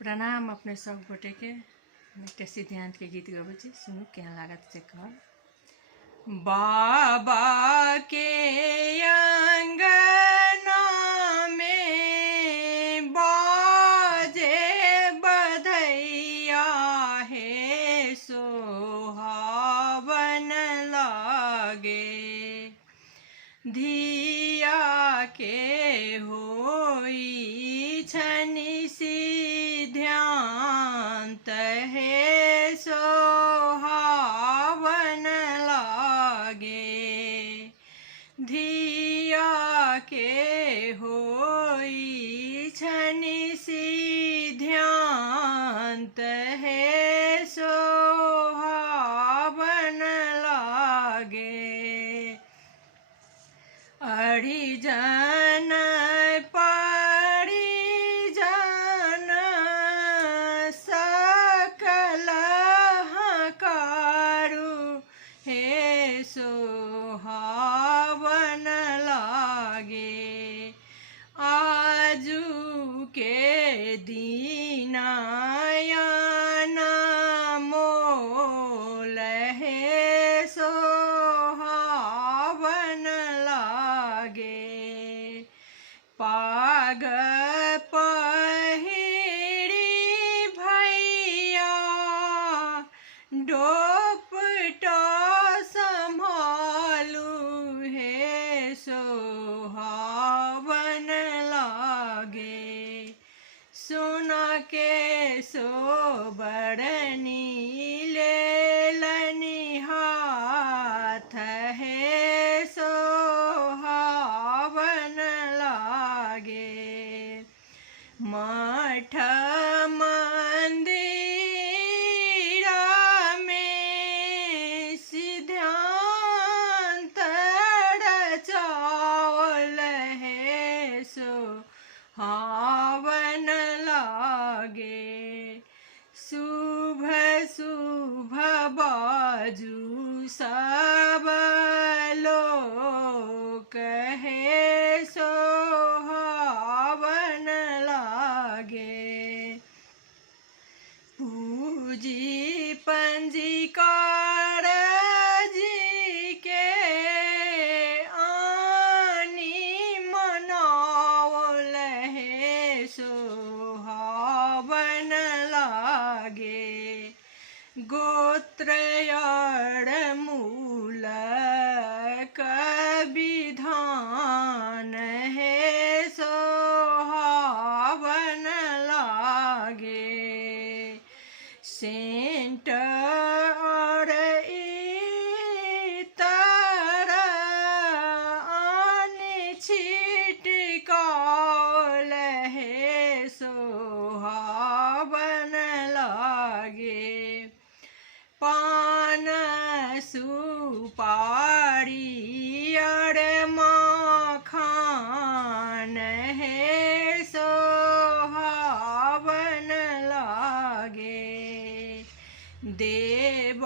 प्रणाम अपने सब गोटे के। एकटा सिद्धांत के गीत गबै छी, सुनू केहन लागत से कहब। बाबा के अंगना में बाजे बधैया हे सोहावन लागे, धिया के होई छनि सिद्धांत हे सोहावन लागे, धिया के होई छनि सिद्धांत हे सोहावन लागे। अरिजन परिजन सकल करू हे सोहावन लागे, आजू के दीनायन मोल हे सोहावन लागे, पाग पहिरी भैया डोपटा संभालू हे सोहावन लागे, सोना के सोबरनी लेलनि हाथ हे सोहावन लागे, मठ मंदिर में सिद्धांत रचावल हे सोहावन लागे, शुभ शुभ बाजू सब लोक हे सोहावन लागे, पूजी पंजीकार जी के आनी मनावल हे सोहावन लागे, गोत्र और मूलक विधान हे सोहावन लागे, सेंट और इतर आनि छिटकावल हे सोहावन लागे, पान सुपारी और मखान हे सोहावन लागे, देव